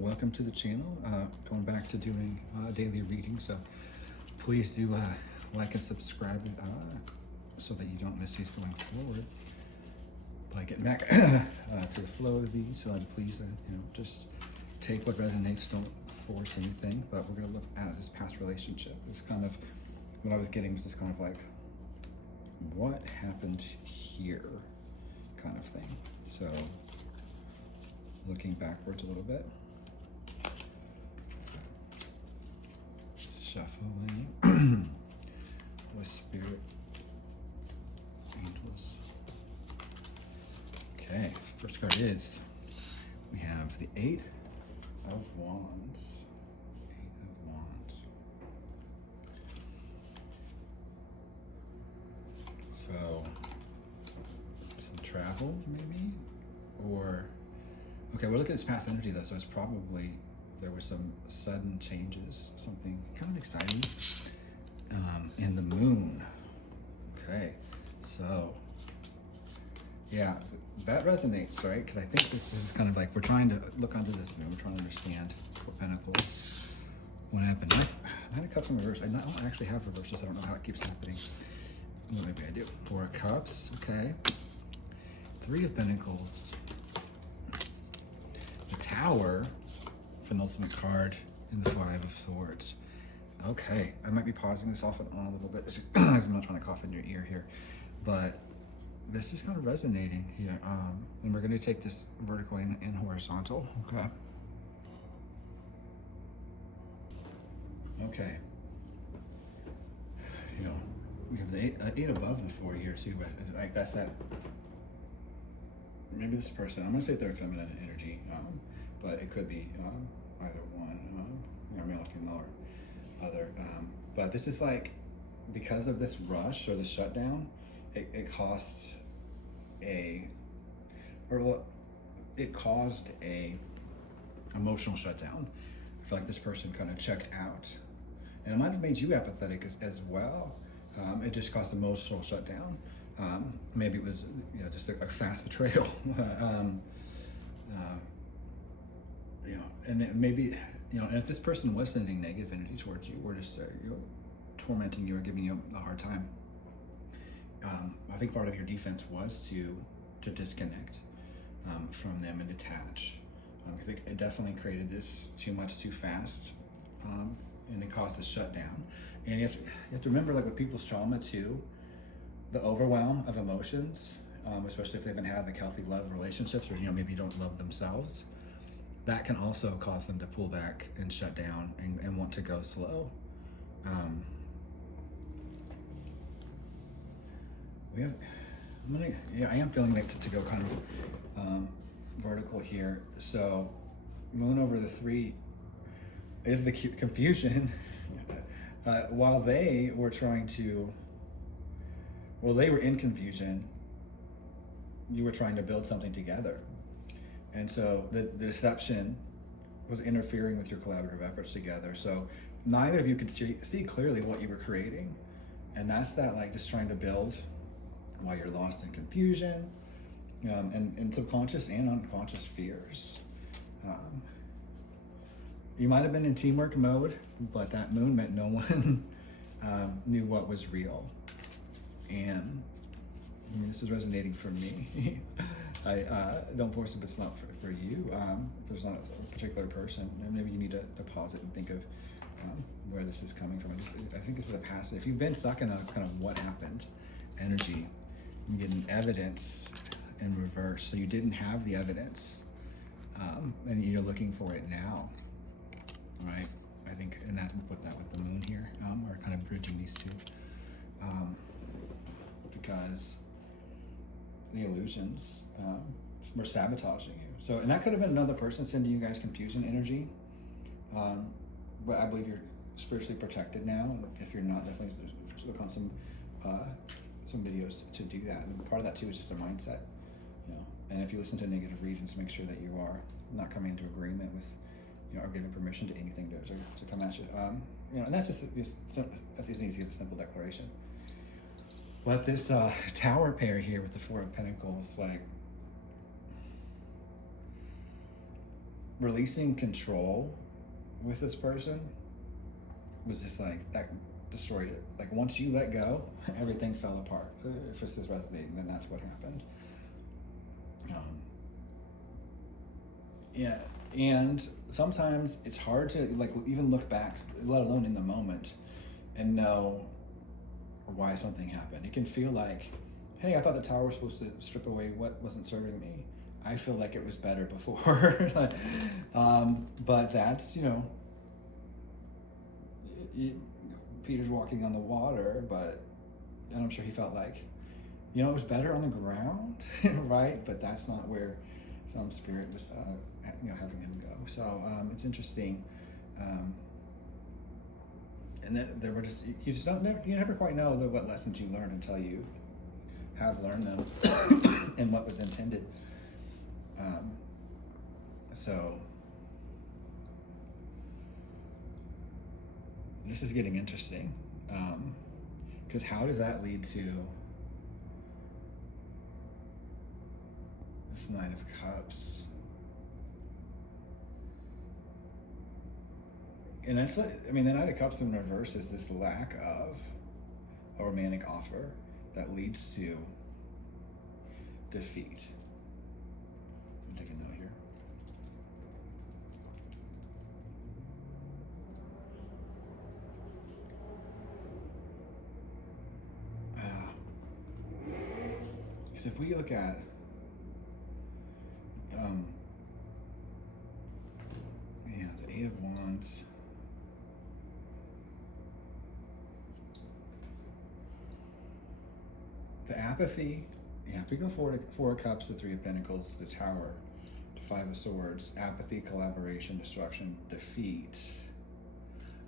welcome to the channel. Going back to doing daily reading, so please do like and subscribe so that you don't miss these going forward. By getting back to the flow of these, so please just take what resonates, don't force anything. But we're going to look at this past relationship. This kind of what I was getting was this kind of like, what happened here kind of thing. So looking backwards a little bit, shuffling. Holy Spirit, angels. Okay, first card is, we have the Eight of Wands. Eight of Wands. So, some travel maybe? Or, okay, we're looking at this past energy though, so it's probably, there were some sudden changes, something kind of exciting in the moon. Okay, so, yeah, that resonates, right? Because I think this is kind of like, we're trying to look under this moon, we're trying to understand what Pentacles, what happened. I had a Cups in reverse. I don't actually have reverses, I don't know how it keeps happening. Well, maybe I do. Four of Cups, okay. Three of Pentacles. The Tower, for an ultimate card, and the Five of Swords. Okay, I might be pausing this off and on a little bit because I'm not trying to cough in your ear here, but this is kind of resonating here. And we're going to take this vertical and horizontal. Okay. Okay. We have the eight above the 4 here too. Like that's that. Maybe this person, I'm going to say third feminine energy, but it could be either one, male or female or other. But this is like, because of this rush or the shutdown, it caused a emotional shutdown. I feel like this person kind of checked out, and it might have made you apathetic as well. It just caused emotional shutdown. Maybe it was just a fast betrayal. And it maybe and if this person was sending negative energy towards you, or just tormenting you or giving you a hard time, I think part of your defense was to disconnect from them and detach, because it definitely created this too much too fast, and it caused a shutdown. And you have to remember, like with people's trauma too, the overwhelm of emotions, especially if they've been having healthy love relationships, or maybe don't love themselves, that can also cause them to pull back and shut down and want to go slow. I am feeling like to go kind of vertical here. So moon over the 3 is the confusion. While they were they were in confusion, you were trying to build something together. And so the deception was interfering with your collaborative efforts together. So neither of you could see clearly what you were creating. And that's that, like, just trying to build while you're lost in confusion, and subconscious and unconscious fears. You might have been in teamwork mode, but that moon meant no one knew what was real. And this is resonating for me. I don't force it if it's not for you. If there's not a particular person, then maybe you need to pause it and think of where this is coming from. I think this is a past. If you've been stuck in a kind of what happened energy, you get an evidence in reverse. So you didn't have the evidence, and you're looking for it now, right? I think, and that we'll put that with the moon here, or kind of bridging these two, because the illusions were sabotaging you. So, and that could have been another person sending you guys confusion energy. But I believe you're spiritually protected now. And if you're not, definitely look on some videos to do that. And part of that too is just a mindset. And if you listen to negative readings, make sure that you are not coming into agreement with, or giving permission to anything to come at you. And that's just as easy as a simple declaration. But this tower pair here with the Four of Pentacles, like, releasing control with this person was just like, that destroyed it. Like once you let go, everything fell apart. If this is resonating, then that's what happened. Yeah, and sometimes it's hard to like even look back, let alone in the moment, and know why something happened. It can feel like, hey, I thought the tower was supposed to strip away what wasn't serving me. I feel like it was better before. But that's, Peter's walking on the water, and I'm sure he felt like, it was better on the ground, right? But that's not where some spirit was, having him go. So it's interesting. And then there were just, you never quite know what lessons you learn until you have learned them and what was intended. So this is getting interesting, because how does that lead to this Nine of Cups? And it's like, the Nine of Cups in reverse is this lack of a romantic offer that leads to defeat. I'm taking a note here. Because if we look at the Eight of Wands, the apathy, if we go forward to Four of Cups, the Three of Pentacles, the Tower, the Five of Swords, apathy, collaboration, destruction, defeat.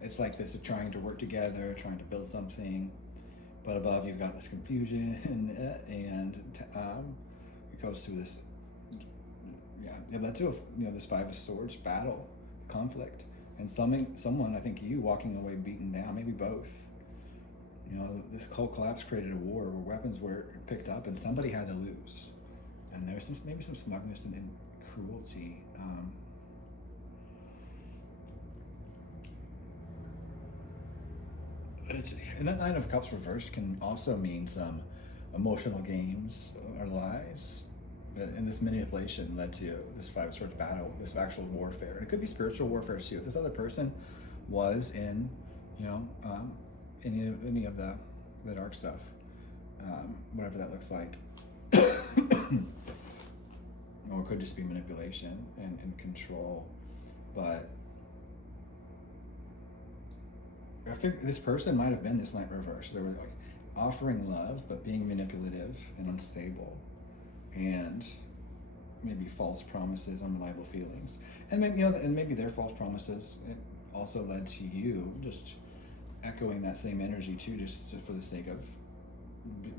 It's like this of trying to work together, trying to build something, but above you've got this confusion, and it goes through this, that's this Five of Swords battle, conflict, and someone, I think you, walking away beaten down, maybe both. This cold collapse created a war where weapons were picked up and somebody had to lose. And there's maybe some smugness and cruelty. And that Nine of Cups reverse can also mean some emotional games or lies. And this manipulation led to this Five of Swords battle, this actual warfare. And it could be spiritual warfare too. If this other person was in, any of the dark stuff, whatever that looks like, or it could just be manipulation and control. But I think this person might have been this Knight reverse. They were like offering love, but being manipulative and unstable, and maybe false promises, unreliable feelings, and maybe their false promises also led to you just echoing that same energy too, just for the sake of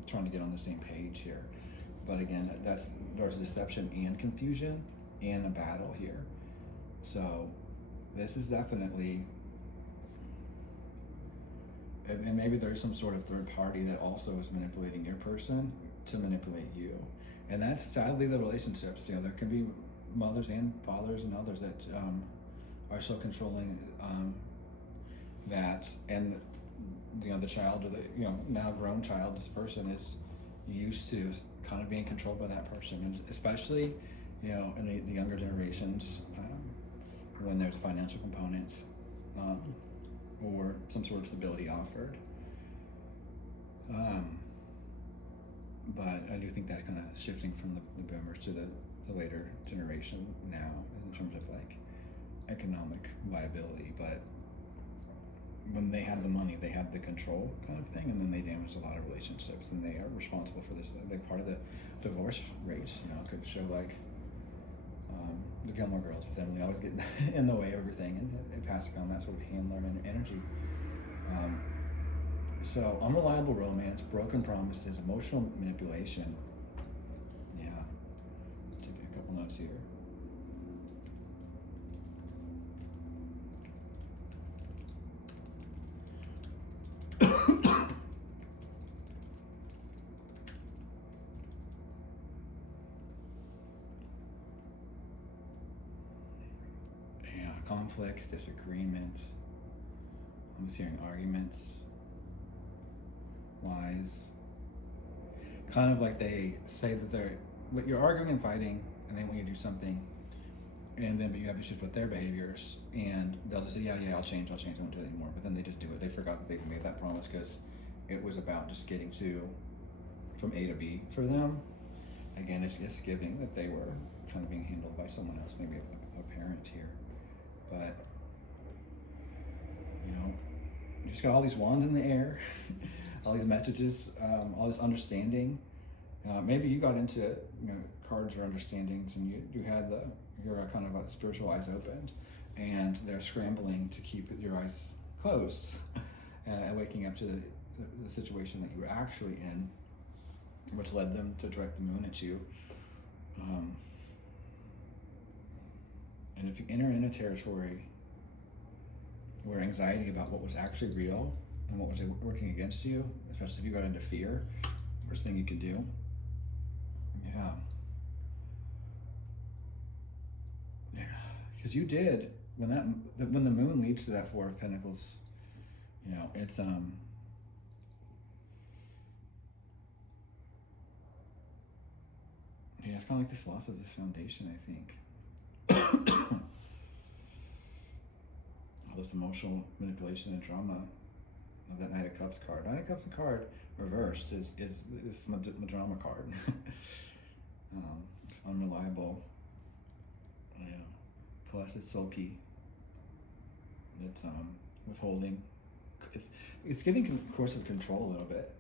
trying to get on the same page here. But again, there's deception and confusion and a battle here. So this is definitely, and maybe there's some sort of third party that also is manipulating your person to manipulate you. And that's sadly the relationships. There can be mothers and fathers and others that are so controlling, that, and the child, or the now grown child, this person is used to kind of being controlled by that person, and especially in the younger generations, when there's a financial component, or some sort of stability offered. But I do think that kind of shifting from the boomers to the later generation now, in terms of like economic viability. But when they had the money, they had the control kind of thing, and then they damaged a lot of relationships, and they are responsible for this, a big part of the divorce rate. It could show like the Gilmore Girls with Emily always getting in the way of everything, and passing on that sort of handler energy. So unreliable romance, broken promises, emotional manipulation. Yeah, take a couple notes here. conflicts, disagreement. I'm just hearing arguments, lies. Kind of like they say that you're arguing and fighting, and they want you to do something, and then but you have issues with their behaviors, and they'll just say, yeah, I'll change, I won't do it anymore. But then they just do it. They forgot that they've made that promise because it was about just getting from A to B for them. Again, it's just giving that they were kind of being handled by someone else, maybe a parent here. But you just got all these wands in the air, all these messages, all this understanding. Maybe you got into cards or understandings, and you had your kind of spiritual eyes opened, and they're scrambling to keep your eyes closed, and waking up to the situation that you were actually in, which led them to direct the moon at you. And if you enter in a territory where anxiety about what was actually real and what was working against you, especially if you got into fear, worst thing you can do. Yeah. Because you did, when the moon leads to that Four of Pentacles, it's yeah, it's kind of like this loss of this foundation, I think. All this emotional manipulation and drama of that Knight of Cups card. Knight of Cups card reversed is the drama card. It's unreliable. Yeah. Plus it's sulky. It's withholding. It's giving coercive control a little bit.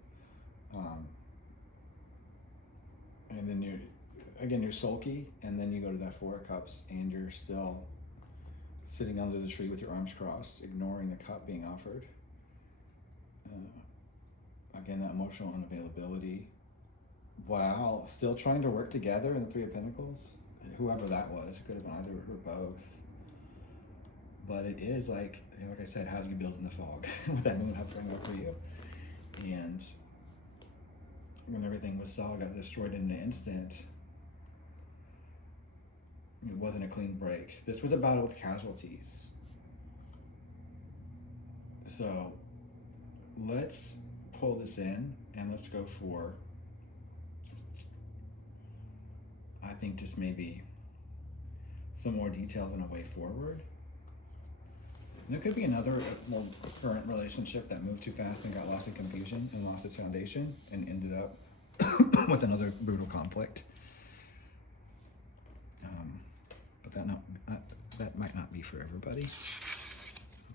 And then you're sulky, and then you go to that Four of Cups, and you're still sitting under the tree with your arms crossed, ignoring the cup being offered. Again, that emotional unavailability, while still trying to work together in the Three of Pentacles. Whoever that was, it could have been either or both. But it is like I said, how do you build in the fog with that moon hovering over you? And when everything got destroyed in an instant, it wasn't a clean break. This was a battle with casualties. So let's pull this in, and let's go for, I think, just maybe some more details and a way forward. And there could be another more current relationship that moved too fast and got lost in confusion and lost its foundation and ended up with another brutal conflict. But that might not be for everybody.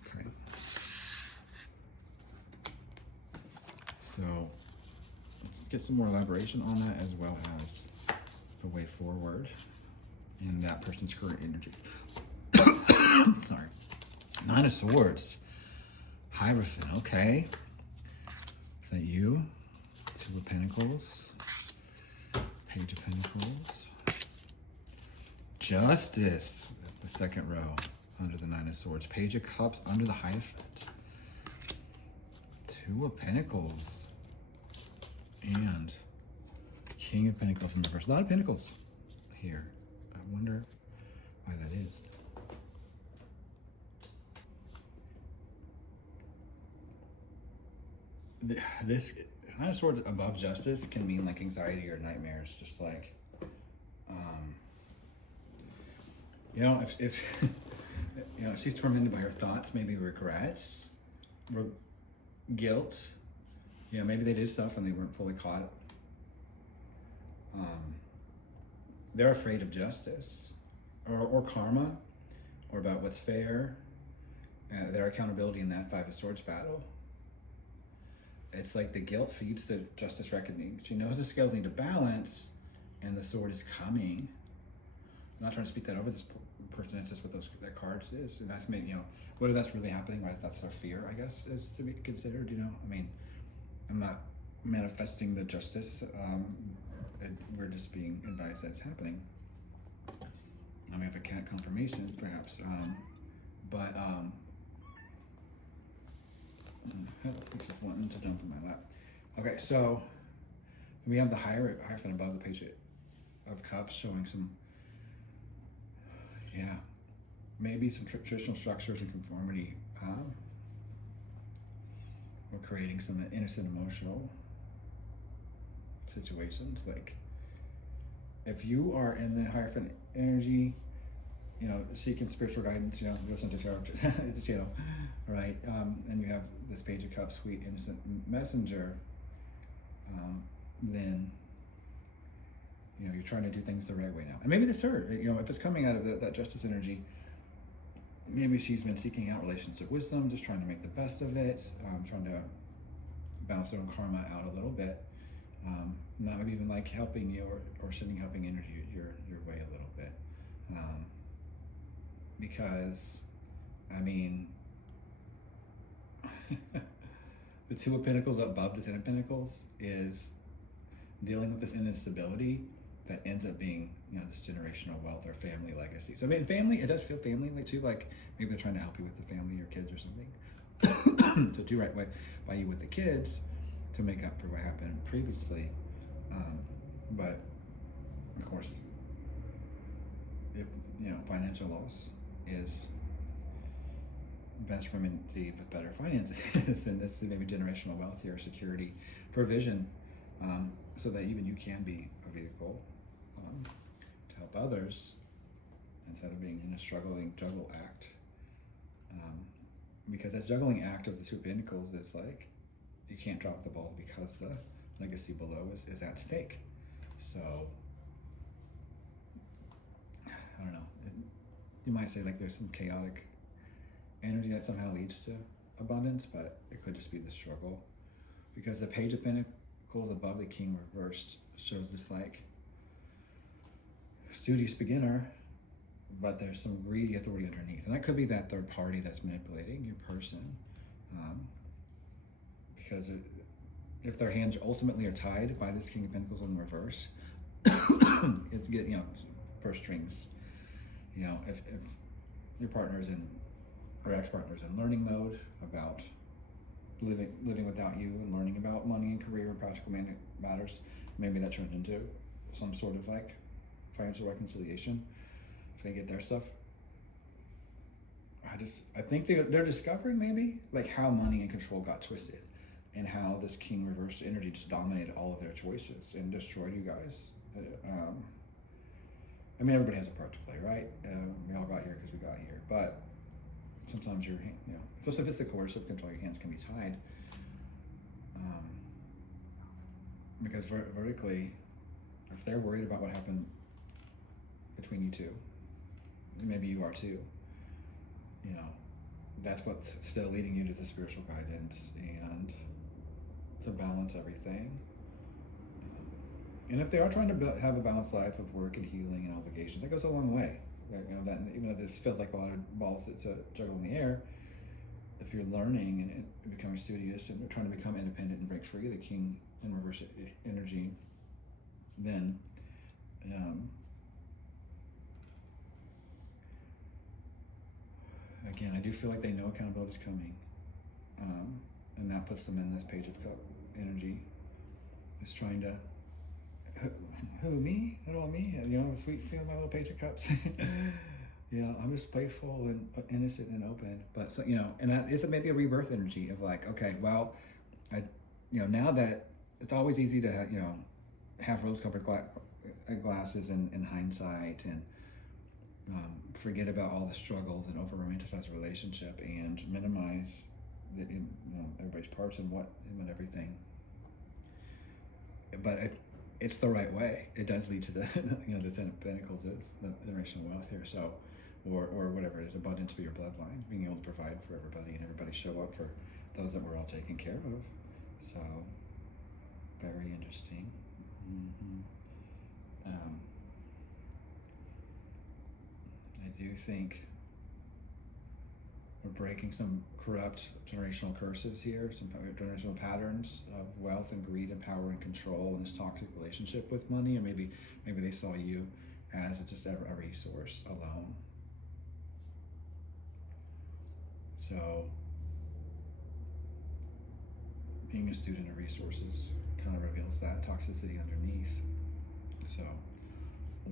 Okay. So let's get some more elaboration on that, as well as the way forward in that person's current energy. Sorry. Nine of Swords. Hierophant. Okay. Is that you? Two of Pentacles. Page of Pentacles. Justice. The second row under the Nine of Swords. Page of Cups under the Hierophant. Two of Pentacles. And King of Pentacles in reverse. A lot of Pentacles here. I wonder why that is. This Nine of Swords above Justice can mean like anxiety or nightmares, just like, if if she's tormented by her thoughts, maybe regrets, guilt, maybe they did stuff and they weren't fully caught. They're afraid of justice or karma, or about what's fair, their accountability in that Five of Swords battle. It's like the guilt feeds the justice reckoning. She knows the scales need to balance, and the sword is coming. I'm not trying to speak that over this person. It's just what that cards is, and that's maybe whether that's really happening, right? That's our fear, I guess, is to be considered. I mean, I'm not manifesting the justice. We're just being advised that it's happening. I may have a cat confirmation, perhaps, but. Wanting to jump from my lap. Okay, so we have the Hierophant above the Page of Cups, showing some, maybe some traditional structures and conformity, or creating some innocent emotional situations. Like, if you are in the Hierophant energy, seeking spiritual guidance, listen to the channel, right? And you have this Page of Cups, sweet innocent messenger, then you're trying to do things the right way now. And maybe this her, if it's coming out of that Justice energy, maybe she's been seeking out relationship wisdom, just trying to make the best of it, trying to balance their own karma out a little bit. Not even like helping you or sending helping energy your way a little bit. Because, I mean, the Two of Pentacles above the Ten of Pentacles is dealing with this instability that ends up being, this generational wealth or family legacy. So, I mean, family, it does feel family too, like maybe they're trying to help you with the family, your kids or something. To do right by you with the kids to make up for what happened previously. But, of course, if, financial loss is best remedied with better finances, and this is maybe generational wealth here, security, provision, so that even you can be a vehicle to help others instead of being in a struggling juggle act. Because that juggling act of the Two of Pentacles is like, you can't drop the ball because the legacy below is at stake. So, I don't know. You might say like there's some chaotic energy that somehow leads to abundance, but it could just be the struggle. Because the Page of Pentacles above the King reversed shows this like studious beginner, but there's some greedy authority underneath. And that could be that third party that's manipulating your person. Because if their hands ultimately are tied by this King of Pentacles in reverse, it's getting, purse strings. If your partner's or ex-partner's in learning mode about living without you and learning about money and career and practical matters, maybe that turned into some sort of like financial reconciliation if they get their stuff. I think they're discovering maybe like how money and control got twisted and how this King reversed energy just dominated all of their choices and destroyed you guys. I mean, everybody has a part to play, right? We all got here because we got here, but sometimes especially if it's the coercive control, your hands can be tied. Because vertically, if they're worried about what happened between you two, maybe you are too, that's what's still leading you to the spiritual guidance and to balance everything. And if they are trying to have a balanced life of work and healing and obligations, that goes a long way. That even if this feels like a lot of balls to juggle in the air, if you're learning and becoming studious and trying to become independent and break free of the King in reverse energy, then again, I do feel like they know accountability is coming, and that puts them in this Page of Cup energy. It's trying to, who, me? At all me? Sweet feel my little Page of Cups. I'm just playful and innocent and open. But so, and that is maybe a rebirth energy of like, okay, well, now that it's always easy to have rose-colored glasses in hindsight and forget about all the struggles and over romanticize a relationship and minimize everybody's parts and what everything. But it's the right way. It does lead to the the Ten of Pentacles, the generational wealth here. So, or whatever it is, abundance for your bloodline, being able to provide for everybody and everybody show up for those that we're all taking care of. So, very interesting. I do think we're breaking some corrupt generational curses here, some generational patterns of wealth and greed and power and control and this toxic relationship with money, or maybe they saw you as just a resource alone. So being a student of resources kind of reveals that toxicity underneath. So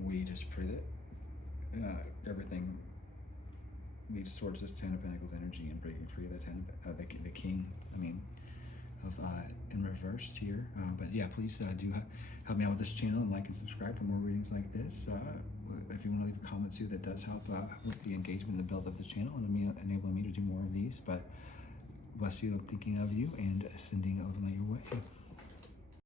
we just pray that everything leads towards this Ten of Pentacles energy and breaking free of the the King. I mean, of in reversed here. But yeah, please do help me out with this channel and like and subscribe for more readings like this. If you want to leave a comment too, that does help with the engagement and the build of the channel and enabling me to do more of these. But bless you, I'm thinking of you and sending over my your way.